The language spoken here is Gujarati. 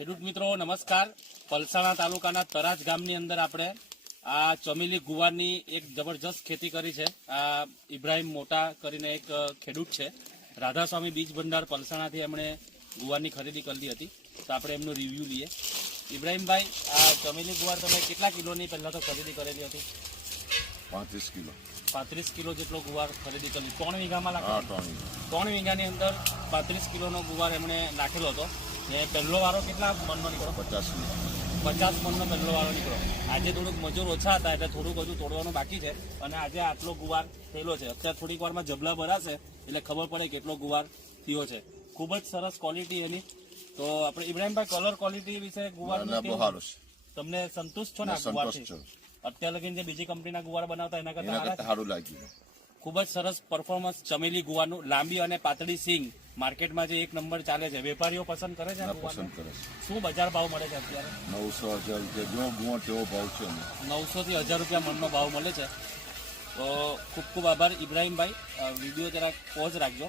ખેડૂત મિત્રો નમસ્કાર. પલસાણા તાલુકાના તરાજ ગામની અંદર આપણે આ ચમેલી ગુવારની એક જબરજસ્ત ખેતી કરી છે. આ ઇબ્રાહિમ મોટા કરીને એક ખેડૂત છે. રાધાસ્વામી બીજ ભંડાર પલસાણાથી એમણે ગુવારની ખરીદી કરી હતી. તો આપણે એમનું રિવ્યુ લઈએ. ઇબ્રાહિમભાઈ, આ ચમેલી ગુવાર તમે કેટલા કિલોની પહેલા તો ખરીદી કરેલી હતી? 35 કિલો. 35 કિલો જેટલો ગુવાર ખરીદી કરી. 3 વીઘામાં નાખેલો? 3 વીઘાની અંદર 35 કિલોનો ગુવાર એમણે નાખેલો હતો. ને પહેલો વારો કેટલા મણનો નીકળ્યો? 50 કિલો. 50 મણનો પહેલો વારો નીકળ્યો. આજે થોડુંક મજૂર ઓછા હતા એટલે થોડુંક હજુ તોડવાનું બાકી છે. અને આજે આટલો ગુવાર થયેલો છે. અત્યારે થોડીક વારમાં જબલા ભરાશે એટલે ખબર પડે કેટલો ગુવાર થયો છે. ખૂબ જ સરસ ક્વોલિટી એની. તો આપણે ઇબ્રાહિમભાઈ, કલર ક્વોલિટી વિશે ગુવાર તમને સંતુષ્ટ છો ને આ ગુવારથી? અત્યાર લગીને જે બીજી કંપનીના ગુવાર બનાવતા એના કરતા સારું લાગ્યું. ખૂબ જ સરસ પરફોર્મન્સ ચમેલી ગુવારનું. લાંબી અને પાતળી સિંગ માર્કેટમાં જે એક નંબર ચાલે છે. વેપારીઓ પસંદ કરે છે? પસંદ કરે છે. શું બજાર ભાવ મળે છે અત્યારે? 900-1000 રૂપિયા જો ગુવા તેવો ભાવ છે. 900 થી 1000 રૂપિયા મણનો ભાવ મળે છે. તો ખૂબ ખૂબ આભાર ઇબ્રાહિમભાઈ. વિડીયો જરા પોઝ રાખજો.